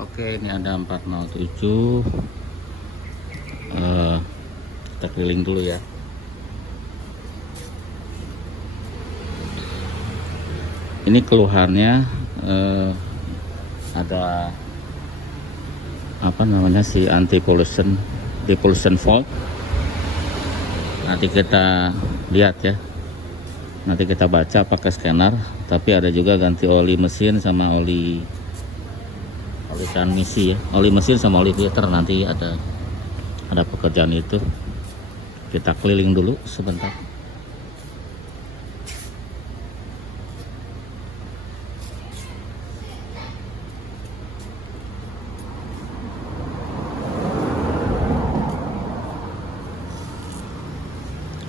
Oke, ini ada 407. Kita keliling dulu ya. Ini keluhannya ada apa namanya, si anti pollution depollution fault. Nanti kita lihat ya, nanti kita baca pakai scanner. Tapi ada juga ganti oli mesin sama oli transmisi ya, oli mesin sama oli filter. Nanti ada pekerjaan itu. Kita keliling dulu sebentar.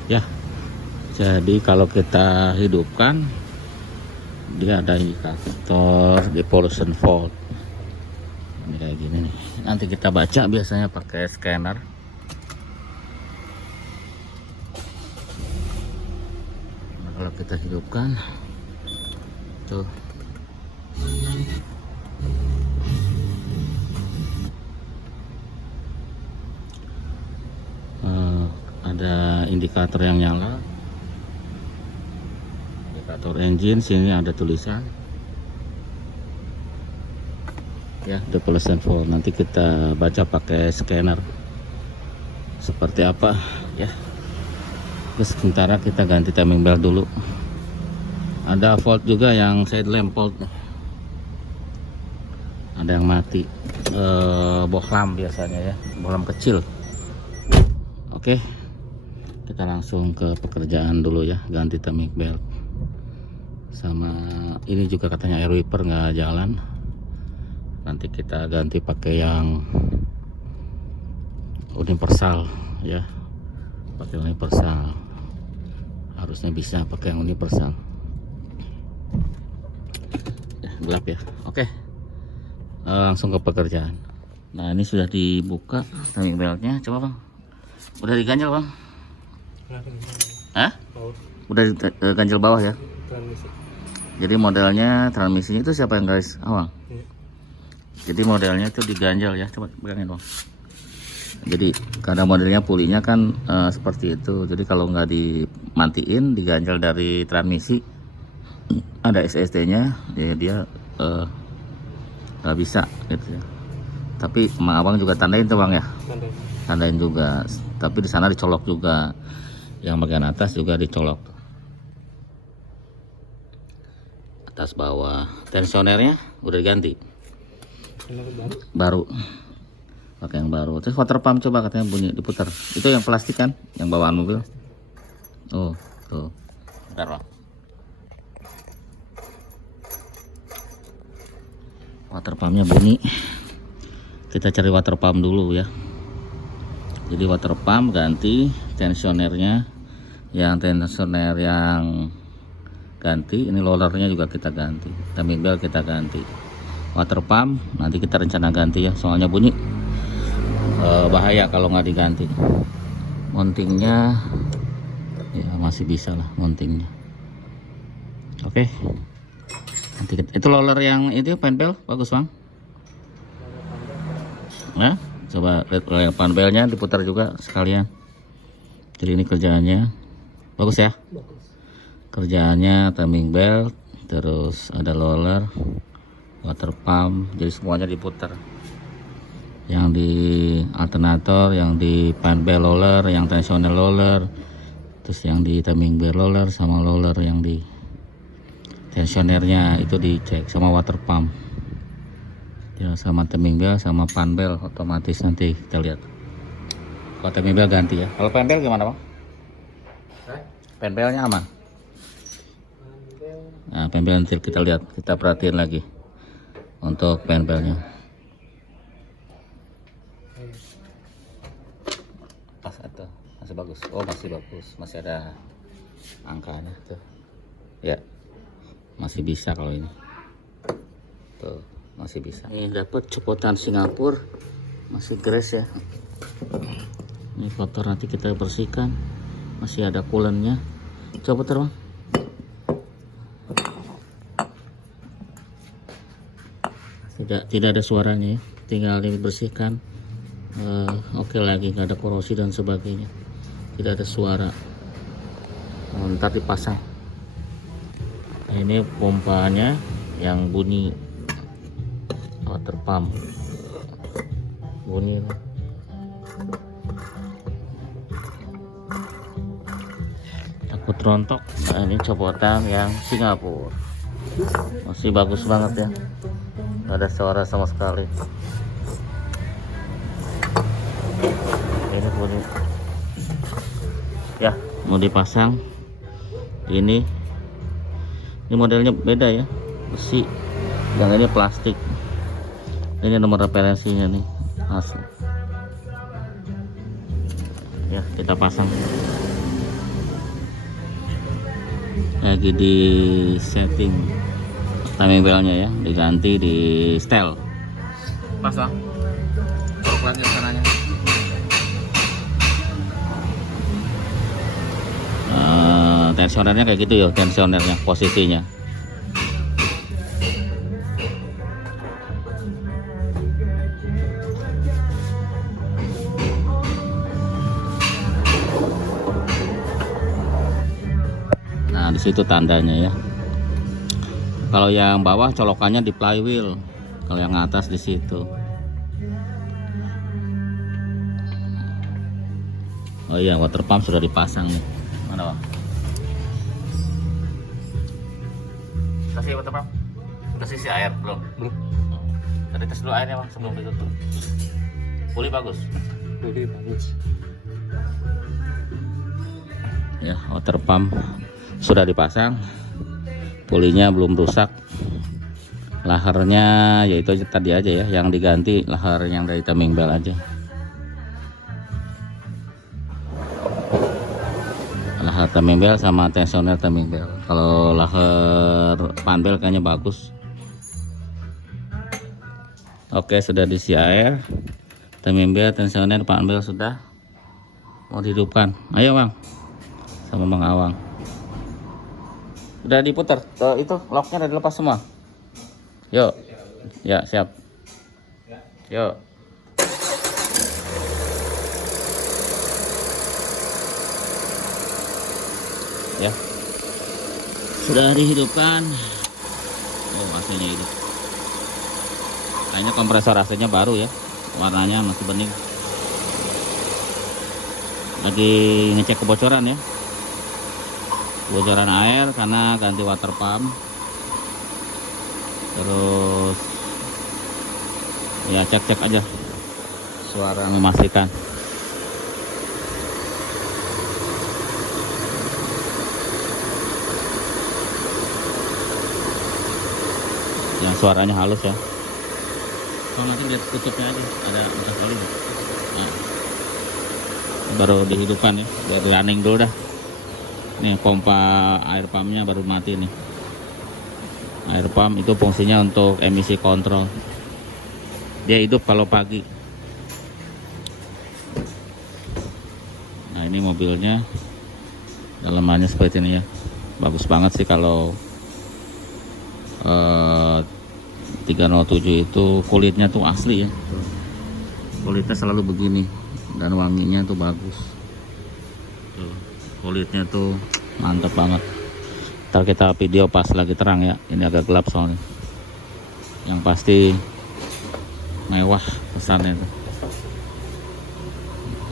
Ya, jadi kalau kita hidupkan, dia ada indikator depollution fault. Ini kayak gini nih. Nanti kita baca biasanya pakai scanner. Nah, kalau kita hidupkan tuh, ada indikator yang nyala, indikator engine. Sini ada tulisan ya, depollution fault. Nanti kita baca pakai scanner seperti apa ya. Terus sementara kita ganti timing belt dulu. Ada fault juga yang side lamp fault nih, ada yang mati, bohlam biasanya ya, bohlam kecil. Oke, kita langsung ke pekerjaan dulu ya, ganti timing belt. Sama ini juga katanya air wiper nggak jalan, nanti kita ganti pakai yang universal ya, pakai universal. Harusnya bisa pakai yang universal ya, gelap ya. Oke, langsung ke pekerjaan. Nah, ini sudah dibuka timing beltnya. Coba bang, udah diganjel bang? Hah? Udah diganjel bawah ya? Jadi modelnya transmisinya itu siapa yang guys? Awang. Jadi modelnya itu diganjel ya. Coba pegangin bang. Jadi karena modelnya pulinya kan seperti itu. Jadi kalau nggak dimatiin, diganjel dari transmisi, ada SST-nya, ya dia nggak bisa gitu ya. Tapi emang abang juga tandain tuh bang ya? Tandain juga. Tapi di sana dicolok juga. Yang bagian atas juga dicolok. Atas bawah. Tensionernya udah diganti. Baru. Pakai yang baru. Terus water pump coba katanya bunyi diputar. Itu yang plastik kan? Yang bawaan mobil. Oh, tuh. Bentar bang. Water pumpnya bunyi. Kita cari water pump dulu ya. Jadi water pump ganti, tensionernya yang tensioner yang ganti, ini rollernya juga kita ganti, timing belt kita ganti, water pump nanti kita rencana ganti ya, soalnya bunyi bahaya kalau nggak diganti. Mountingnya ya masih bisa lah mountingnya. Oke, nanti itu roller yang itu panbel bagus bang ya. Coba lihat panbelnya diputar juga sekalian. Jadi ini kerjaannya bagus ya. Kerjaannya timing belt, terus ada roller, water pump, jadi semuanya diputar. Yang di alternator, yang di panbel roller, yang tensioner roller, terus yang di timing belt roller sama roller yang di tensionernya itu dicek, sama water pump. Ya, sama timing belt sama panbel otomatis nanti kita lihat. Kalau timing belt ganti ya. Kalau panbel gimana bang? Panbelnya aman. Nah, panbel nanti kita lihat, kita perhatiin lagi untuk panbelnya. Pas atau masih bagus? Oh masih bagus, masih ada angkanya tuh. Ya, masih bisa kalau ini. Tuh. Masih bisa. Ini dapat copotan Singapura, masih gres ya. Ini kotor, nanti kita bersihkan. Masih ada coolant-nya. Coba putar bang. Masih tidak ada suaranya ya, tinggal dibersihkan. Oke lagi, nggak ada korosi dan sebagainya, tidak ada suara. Ntar dipasang. Nah, ini pompanya yang bunyi water pump, bunyi takut rontok. Nah, ini copotan yang Singapura, masih bagus banget ya, nggak ada suara sama sekali. Ini bunyi ya, mau dipasang. Ini modelnya beda ya, besi, yang ini plastik. Ini nomor referensinya nih, asli ya. Kita pasang lagi di setting, timing belnya ya diganti, di setel, pasang colok lagi sananya. Tensionernya kayak gitu ya, tensionernya posisinya. Nah, di situ tandanya ya. Kalau yang bawah colokannya di flywheel, kalau yang atas di situ. Oh iya, water pump sudah dipasang nih. Mana, Bang? Kasih water pump. Kasih isi air belum? Belum. Tadi tes dulu airnya, Bang, sebelum ditutup. Pulih bagus. Pulih bagus. Ya, water pump sudah dipasang. Pulinya belum rusak. Laharnya yaitu tadi aja ya, yang diganti lahar yang dari timing belt aja. Lahar timing belt sama tensioner timing belt. Kalau lahar panbel kayaknya bagus. Oke, sudah diisi air. Timing belt, tensioner, panbel sudah. Mau dihidupkan. Ayo, Bang. Sama Bang Awang. Udah diputar. Itu locknya udah dilepas semua. Yuk. Ya, siap. Yuk. Ya. Sudah dihidupkan. Oh, AC-nya hidup. Kayaknya kompresor AC-nya baru ya. Warnanya masih bening. Lagi ngecek kebocoran ya. Kebocoran air karena ganti water pump. Terus ya cek-cek aja suara, memastikan. Yang suaranya halus ya. Kalau nanti lihat tutupnya aja, ada bekas oli. Nah, baru dihidupkan ya, biar running dulu dah. Nih pompa air pumpnya baru mati nih. Air pump itu fungsinya untuk emisi kontrol. Dia hidup kalau pagi. Nah, ini mobilnya dalamannya seperti ini ya. Bagus banget sih kalau 307 itu kulitnya tuh asli ya. Kulitnya selalu begini dan wanginya tuh bagus. Tuh, kulitnya tuh mantep banget. Ntar kita video pas lagi terang ya. Ini agak gelap soalnya. Yang pasti mewah pesannya tuh.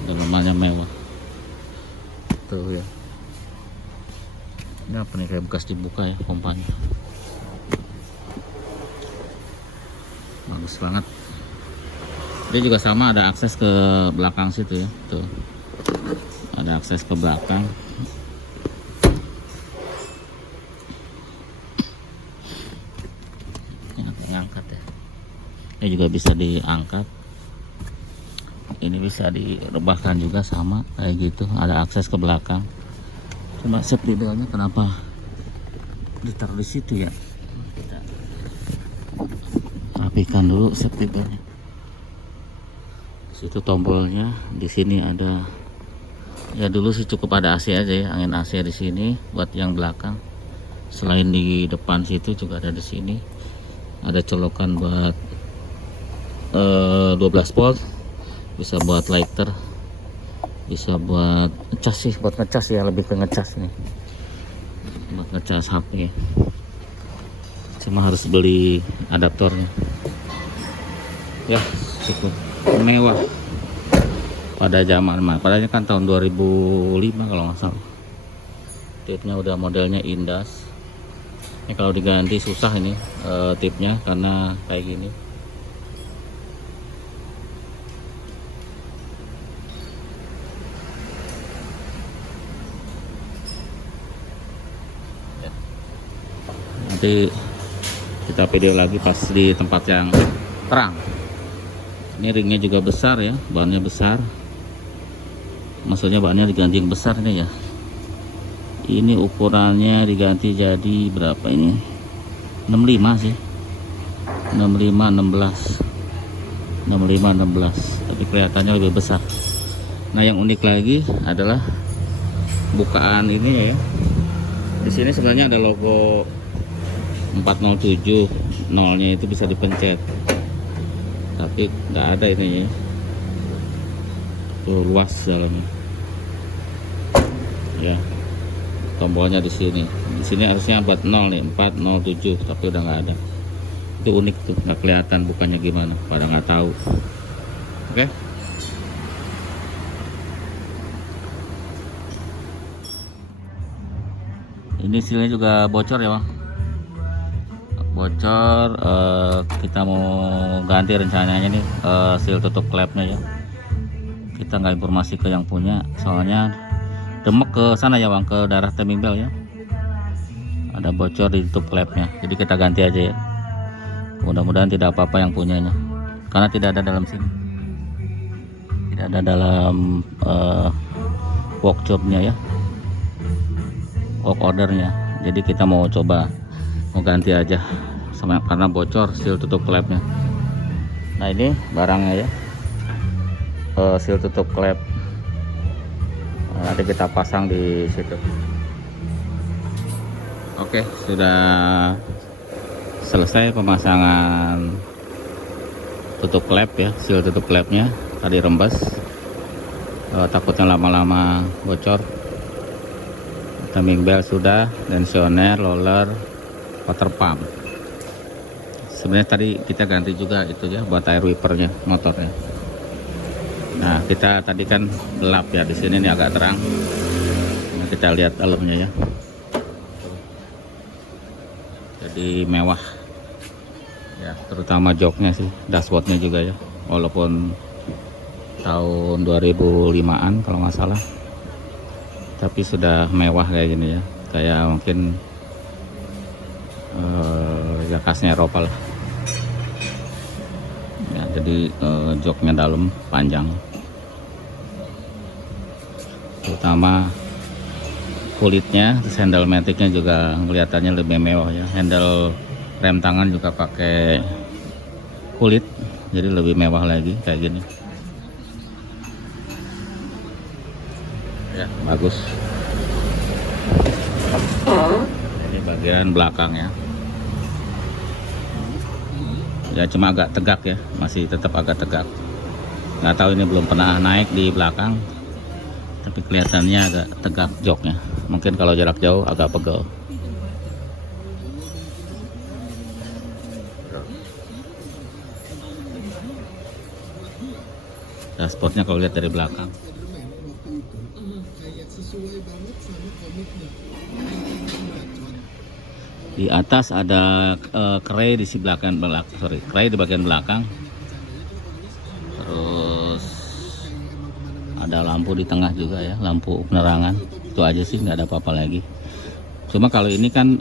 Dalamannya mewah. Tuh ya. Ini apa nih, kayak bekas dibuka ya pompanya. Bagus banget. Dia juga sama, ada akses ke belakang situ ya. Tuh. Ada akses ke belakang. Ngangkat ya. Ini juga bisa diangkat. Ini bisa direbahkan juga sama kayak gitu. Ada akses ke belakang. Cuma safety beltnya kenapa ditaruh di situ ya? Kita rapikan dulu safety beltnya. Situ tombolnya, di sini ada. Ya dulu sih cukup ada AC aja ya, angin AC di sini buat yang belakang. Selain di depan situ juga ada di sini. Ada colokan buat 12 volt, bisa buat lighter, bisa buat ngecas sih, buat ngecas ya, lebih ke ngecas ini, buat ngecas HP. Cuma harus beli adaptornya ya. Cukup mewah pada zaman padanya kan tahun 2005 kalau nggak salah. Tipnya udah modelnya Indas. Ini kalau diganti susah ini tipnya karena kayak gini. Ya. Nanti kita video lagi pas di tempat yang terang. Ini ringnya juga besar ya, bahannya besar. Maksudnya bahannya diganti yang besar ini ya. Ini ukurannya diganti jadi berapa ini? 65 sih. 65 16. 65 16. Tapi kelihatannya lebih besar. Nah, yang unik lagi adalah bukaan ini ya. Di sini sebenarnya ada logo 407, nolnya itu bisa dipencet. Tapi nggak ada ini ya. Tuh, luas dalamnya. Ya. Tombolnya di sini. Di sini harusnya 40 nih, 407, tapi udah nggak ada. Itu unik tuh, nggak kelihatan bukannya gimana, pada nggak tahu. Oke. Ini silnya juga bocor ya, Bang. Bocor, kita mau ganti rencananya nih seal tutup klepnya ya. Kita nggak informasi ke yang punya, soalnya Demek ke sana ya Bang, ke daerah timing belt ya. Ada bocor di tutup klepnya, jadi kita ganti aja ya. Mudah-mudahan tidak apa-apa yang punyanya, karena tidak ada dalam sini, tidak ada dalam workshopnya ya, work ordernya. Jadi kita mau coba mau ganti aja sama, karena bocor seal tutup klepnya. Nah, ini barangnya ya, seal tutup klep. Nanti kita pasang di situ. Oke, sudah selesai pemasangan tutup klep ya, seal tutup klepnya. Tadi rembes, takutnya lama-lama bocor. Timing belt sudah, tensioner, roller, water pump. Sebenarnya tadi kita ganti juga itu ya, buat air wipernya motornya. Nah, kita tadi kan gelap ya, di sini nih agak terang. Nah, kita lihat dalamnya ya. Jadi mewah. Ya, terutama joknya sih, dashboardnya juga ya. Walaupun tahun 2005-an kalau nggak salah. Tapi sudah mewah kayak gini ya. Kayak mungkin ya khasnya Eropa lah. Ya, jadi joknya dalam, panjang. Terutama kulitnya, handle maticnya juga kelihatannya lebih mewah ya. Handle rem tangan juga pakai kulit, jadi lebih mewah lagi kayak gini ya, bagus. Ini bagian belakangnya ya, cuma agak tegak ya, masih tetap agak tegak. Nggak tahu, ini belum pernah naik di belakang, tapi kelihatannya agak tegak joknya. Mungkin kalau jarak jauh agak pegel. Dashboardnya kalau lihat dari belakang, di atas ada kray di si belakang, kray di bagian belakang. Terus ada lampu di tengah juga ya, lampu penerangan. Itu aja sih, nggak ada apa-apa lagi. Cuma kalau ini kan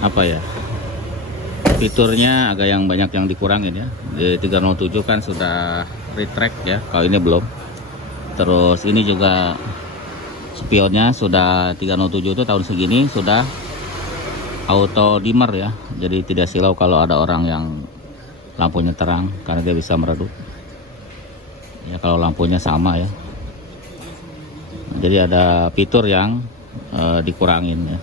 apa ya, fiturnya agak yang banyak yang dikurangin ya. Di 307 kan sudah retract ya, kalau ini belum. Terus ini juga spionnya sudah 307 itu tahun segini sudah auto dimmer ya, jadi tidak silau kalau ada orang yang lampunya terang, karena dia bisa meredup ya kalau lampunya sama ya. Jadi ada fitur yang dikurangin ya.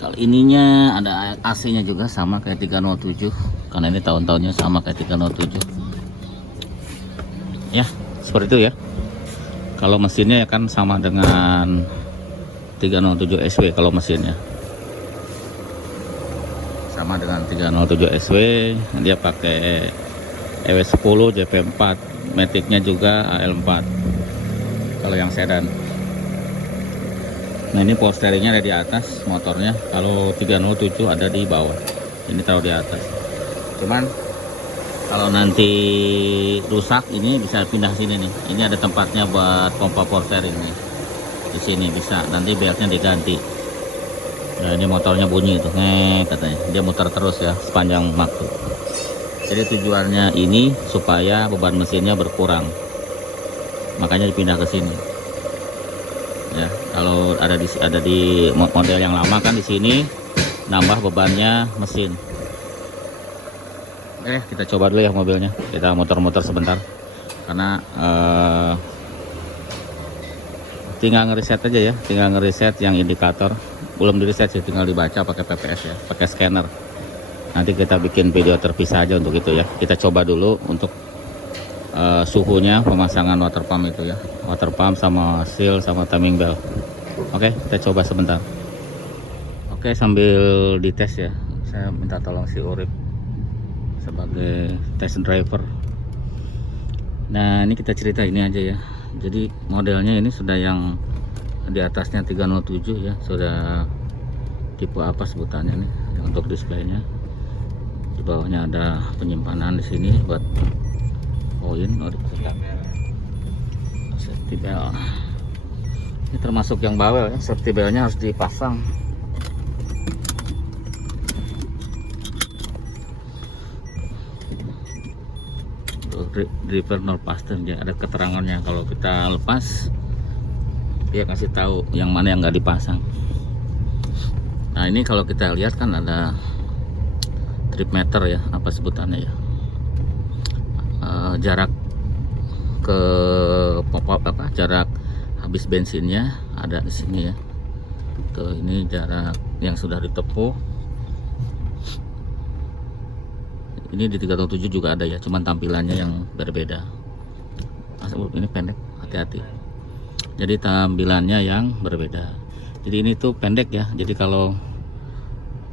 Kali ininya ada AC-nya juga sama kayak 307, karena ini tahun-tahunnya sama kayak 307 ya, seperti itu ya. Kalau mesinnya ya kan sama dengan 307 SW. Kalau mesinnya sama dengan 307 SW, dia pakai EW10 JP4, Matic-nya juga AL4 kalau yang sedan. Nah ini power steeringnya ada di atas motornya, kalau 307 ada di bawah, ini taruh di atas. Cuman kalau nanti rusak ini bisa pindah sini nih. Ini ada tempatnya buat pompa power steering nih. Di sini bisa, nanti beltnya diganti. Nah ini motornya bunyi tuh, katanya dia muter terus ya sepanjang waktu. Jadi tujuannya ini supaya beban mesinnya berkurang, makanya dipindah ke sini. Ya, kalau ada di model yang lama kan di sini nambah bebannya mesin. Kita coba dulu ya mobilnya. Kita muter-muter sebentar, karena tinggal ngereset aja ya, tinggal ngereset yang indikator. Belum direset sih, tinggal dibaca pakai PPS ya, pakai scanner. Nanti kita bikin video terpisah aja untuk itu ya. Kita coba dulu untuk suhunya, pemasangan water pump itu ya, water pump sama seal sama timing belt. Oke, kita coba sebentar. Oke, sambil dites ya, saya minta tolong si Urip sebagai test driver. Nah ini kita cerita ini aja ya. Jadi modelnya ini sudah yang di atasnya 307 ya, sudah tipe apa sebutannya nih untuk displaynya. Di bawahnya ada penyimpanan di sini buat koin. Safety belt ini termasuk yang bawel ya, safety beltnya harus dipasang. Driver no faster ya, ada keterangannya. Kalau kita lepas dia kasih tahu yang mana yang nggak dipasang. Nah ini kalau kita lihat kan ada trip meter ya, apa sebutannya ya, jarak ke pop-up apa, jarak habis bensinnya ada di sini ya. Tuh ini jarak yang sudah ditempuh. Ini di 307 juga ada ya, cuman tampilannya yang berbeda. Ini pendek, hati-hati. Jadi tampilannya yang berbeda. Jadi ini tuh pendek ya. Jadi kalau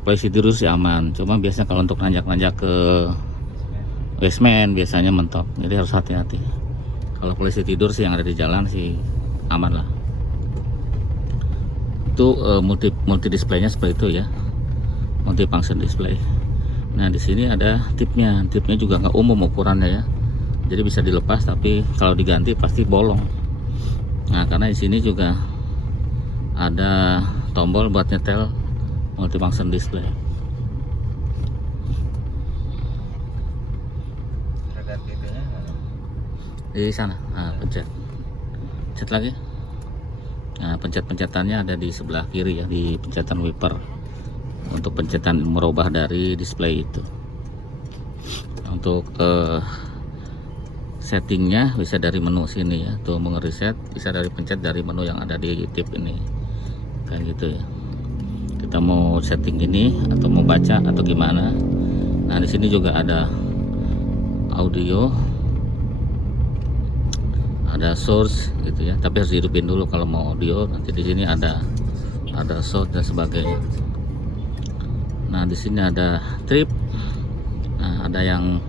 posisi tidur sih aman. Cuma biasanya kalau untuk nanjak-nanjak ke basement biasanya mentok. Jadi harus hati-hati. Kalau posisi tidur sih yang ada di jalan sih aman lah. Itu multi displaynya seperti itu ya, multi function display. Nah di sini ada tipnya juga nggak umum ukurannya ya, jadi bisa dilepas, tapi kalau diganti pasti bolong. Nah karena di sini juga ada tombol buat nyetel multifunction display. Di sana, nah, pencet lagi. Nah pencet-pencetannya ada di sebelah kiri ya, di pencetan wiper. Untuk pencetan merubah dari display itu. Untuk settingnya bisa dari menu sini ya, tuh mau ngereset bisa dari pencet dari menu yang ada di tip ini, kayak gitu ya. Kita mau setting ini atau mau baca atau gimana. Nah di sini juga ada audio, ada source gitu ya, tapi harus dihidupin dulu kalau mau audio. Nanti di sini ada source dan sebagainya. Nah di sini ada trip, nah ada yang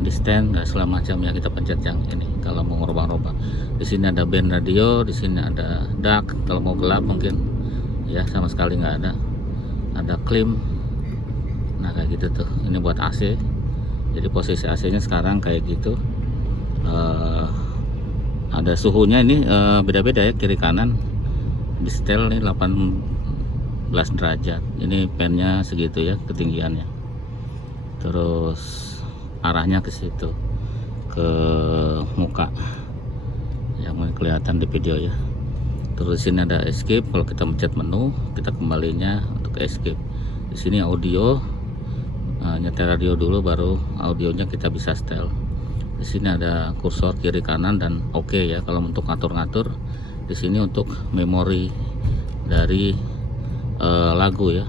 di stand dan segala macam ya, kita pencet yang ini kalau mau ngerubah-rubah. Di sini ada band radio, di sini ada dark kalau mau gelap mungkin ya, sama sekali nggak ada. Ada climb, nah kayak gitu tuh. Ini buat AC, jadi posisi AC-nya sekarang kayak gitu. Ada suhunya ini beda-beda ya, kiri kanan. Di setel nih 18 derajat. Ini pennya segitu ya ketinggiannya. Terus arahnya ke situ, ke muka yang kelihatan di video ya. Terus sini ada escape, kalau kita mencet menu kita kembalinya untuk escape. Di sini audio, nyetel radio dulu baru audionya kita bisa setel. Di sini ada kursor kiri kanan dan oke ya kalau untuk ngatur-ngatur. Di sini untuk memori dari lagu ya.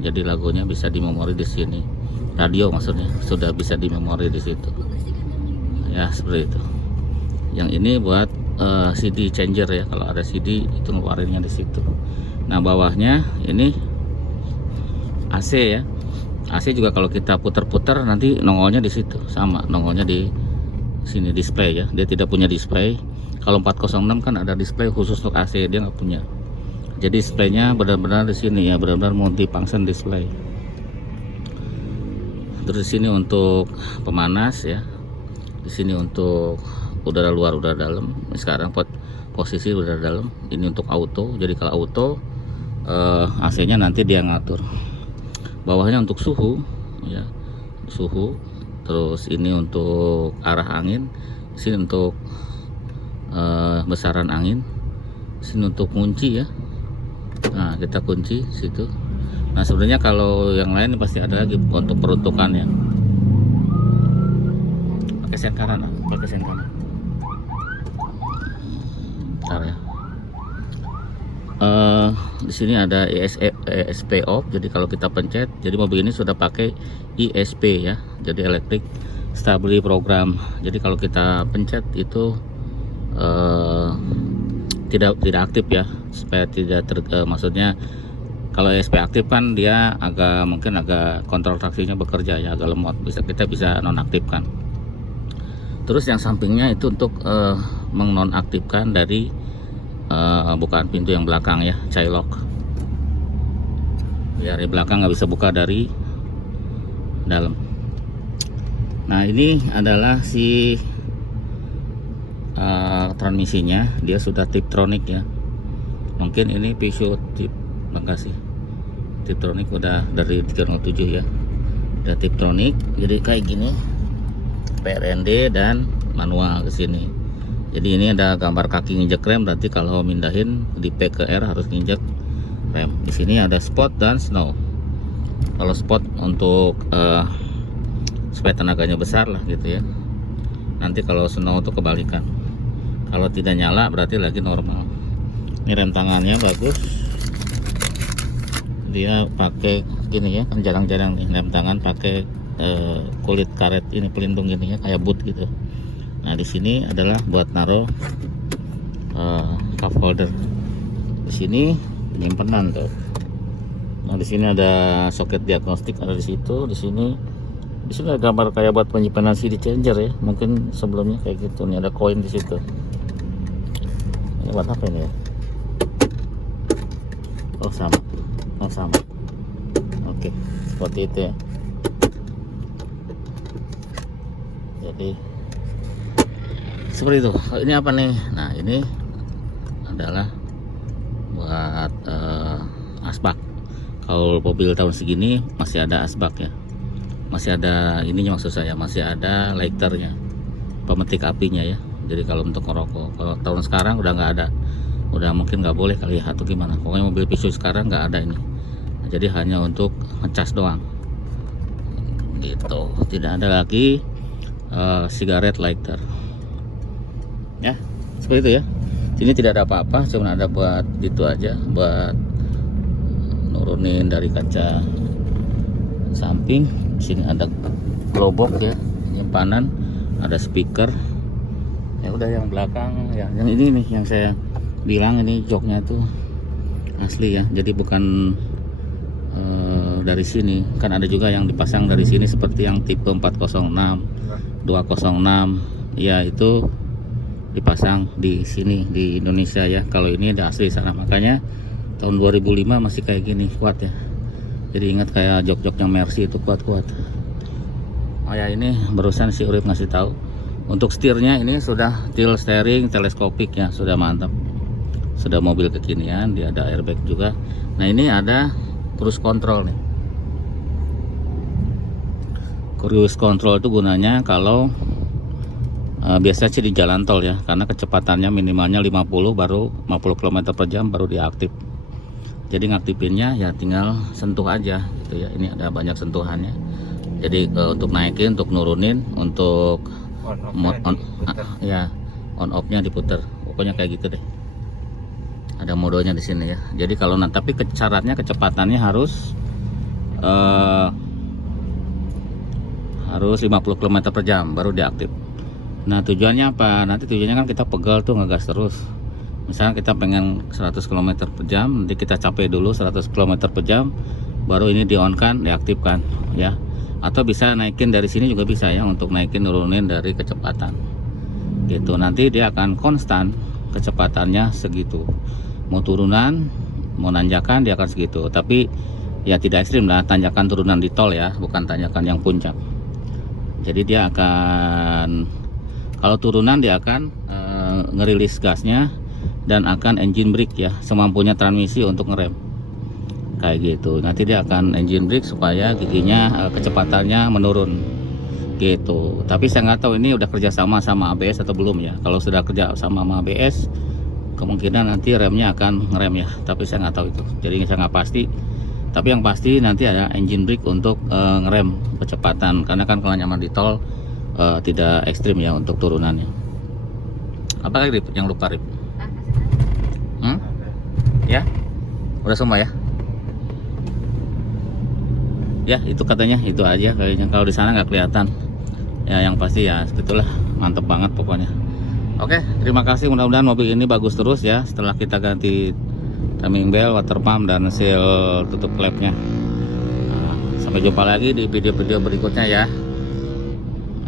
Jadi lagunya bisa dimemori di sini. Radio maksudnya sudah bisa dimemori di situ. Ya seperti itu. Yang ini buat CD changer ya. Kalau ada CD itu ngeluarinnya di situ. Nah bawahnya ini AC ya. AC juga kalau kita putar-putar nanti nongolnya di situ, sama nongolnya di sini display ya. Dia tidak punya display. Kalau 406 kan ada display khusus untuk AC, dia nggak punya. Jadi displaynya benar-benar di sini ya, benar-benar multifunction display. Terus di sini untuk pemanas ya. Di sini untuk udara luar, udara dalam. Sekarang posisi udara dalam. Ini untuk auto. Jadi kalau auto AC-nya nanti dia ngatur. Bawahnya untuk suhu ya, suhu. Terus ini untuk arah angin. Sini untuk besaran angin. Sini untuk kunci ya. Nah kita kunci situ. Nah sebenarnya kalau yang lain pasti ada lagi untuk peruntukannya. Pakai sen kanan, pakai sen kanan. Bentar ya. Di sini ada ESP off. Jadi kalau kita pencet, jadi mobil ini sudah pakai ESP ya. Jadi electric stability program. Jadi kalau kita pencet itu tidak aktif ya, supaya tidak maksudnya kalau ESP aktif kan dia mungkin agak kontrol traksinya bekerja ya, agak lemot, kita bisa nonaktifkan. Terus yang sampingnya itu untuk menonaktifkan dari bukaan pintu yang belakang ya, child lock. Biar di belakang nggak bisa buka dari dalam. Nah ini adalah si transmisinya, dia sudah Tiptronic ya. Mungkin ini Peugeot tip, makasih. Tiptronic udah dari 307 ya. Udah Tiptronic, jadi kayak gini. PRND dan manual ke sini. Jadi ini ada gambar kaki nginjek rem, berarti kalau mindahin di P ke R harus nginjek rem. Di sini ada sport dan snow. Kalau sport untuk supaya tenaganya besar lah gitu ya. Nanti kalau snow itu kebalikan. Kalau tidak nyala berarti lagi normal. Ini rem tangannya bagus. Dia pakai gini ya, kan jarang-jarang nih rem tangan pakai kulit karet ini pelindung gini ya, kayak boot gitu. Nah di sini adalah buat naruh cup holder. Di sini penyimpanan tuh. Nah di sini ada soket diagnostik ada di situ. Di sini ada gambar kayak buat penyimpanan CD changer ya. Mungkin sebelumnya kayak gitu. Nih ada koin di situ. Ini buat apa ini ya? Oh sama. Oke, seperti itu ya. Jadi seperti itu. Ini apa nih? Nah ini adalah buat asbak. Kalau mobil tahun segini masih ada asbak ya, masih ada ininya, maksud saya masih ada lighternya, pemetik apinya ya. Jadi kalau untuk ngerokok, kalau tahun sekarang udah nggak ada, udah mungkin nggak boleh kali ya, atau gimana. Pokoknya mobil Peugeot sekarang nggak ada ini. Nah, jadi hanya untuk ngecas doang gitu, tidak ada lagi cigarette lighter ya, seperti itu ya. Sini tidak ada apa-apa, cuma ada buat itu aja, buat nurunin dari kaca samping. Sini ada glowbox ya, penyimpanan, ada speaker ya. Udah yang belakang ya, yang ini nih yang saya bilang, ini joknya tuh asli ya, jadi bukan dari sini. Kan ada juga yang dipasang dari sini seperti yang tipe 406, 206 ya, itu dipasang di sini di Indonesia ya. Kalau ini ada asli sana, makanya tahun 2005 masih kayak gini, kuat ya. Jadi ingat kayak jok-joknya Mercy itu kuat-kuat. Oh ya, ini barusan si Urip ngasih tahu untuk setirnya ini sudah tilt steering teleskopik ya, sudah mantap, sudah mobil kekinian. Dia ada airbag juga. Nah ini ada cruise control nih. Cruise control itu gunanya kalau biasanya sih di jalan tol ya, karena kecepatannya minimalnya 50, baru 50 km per jam baru diaktif. Jadi ngaktifinnya ya tinggal sentuh aja gitu ya. Ini ada banyak sentuhannya. Jadi untuk naikin, untuk nurunin, untuk on off-nya diputer. Pokoknya kayak gitu deh. Ada ada modenya di sini ya. Jadi kalau tapi syaratnya kecepatannya harus 50 km per jam baru diaktif. Nah tujuannya apa? Nanti tujuannya kan kita pegal tuh ngegas terus. Misalnya kita pengen 100 km per jam, nanti kita capai dulu 100 km per jam, baru ini di on kan, diaktifkan ya. Atau bisa naikin dari sini juga bisa ya, untuk naikin nurunin dari kecepatan gitu. Nanti dia akan konstan kecepatannya segitu, mau turunan mau nanjakan dia akan segitu, tapi ya tidak ekstrim lah, tanjakan turunan di tol ya, bukan tanjakan yang puncak. Jadi dia akan, kalau turunan dia akan ngerilis gasnya dan akan engine brake ya, semampunya transmisi untuk ngerem kayak gitu. Nanti dia akan engine brake supaya giginya kecepatannya menurun gitu. Tapi saya nggak tahu ini udah kerjasama sama ABS atau belum ya. Kalau sudah kerja sama ABS, kemungkinan nanti remnya akan ngerem ya, tapi saya nggak tahu itu, jadi saya nggak pasti. Tapi yang pasti nanti ada engine brake untuk ngerem kecepatan, karena kan kalau nyaman di tol tidak ekstrim ya untuk turunannya. Apa lagi Rip, yang lupa Rip? Ya, udah semua ya. Ya itu katanya, itu aja kayaknya. Kalau di sana nggak kelihatan. Ya yang pasti ya itulah, mantep banget pokoknya. Oke, terima kasih. Mudah-mudahan mobil ini bagus terus ya setelah kita ganti timing belt, water pump, dan seal tutup klepnya. Nah, sampai jumpa lagi di video-video berikutnya ya.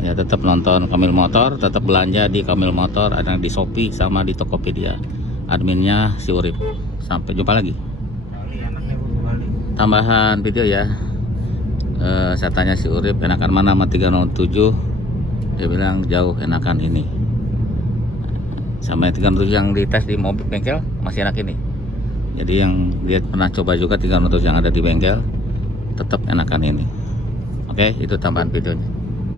Ya tetap nonton Kamil Motor, tetap belanja di Kamil Motor, ada di Shopee sama di Tokopedia. Adminnya si Urip. Sampai jumpa lagi. Tambahan video ya. Saya tanya si Urip enakan mana sama 307, dia bilang jauh enakan ini. Sama 307 yang dites di mobil bengkel masih enak ini. Jadi yang dia pernah coba juga 300 yang ada di bengkel, tetap enakan ini. Oke, itu tambahan videonya.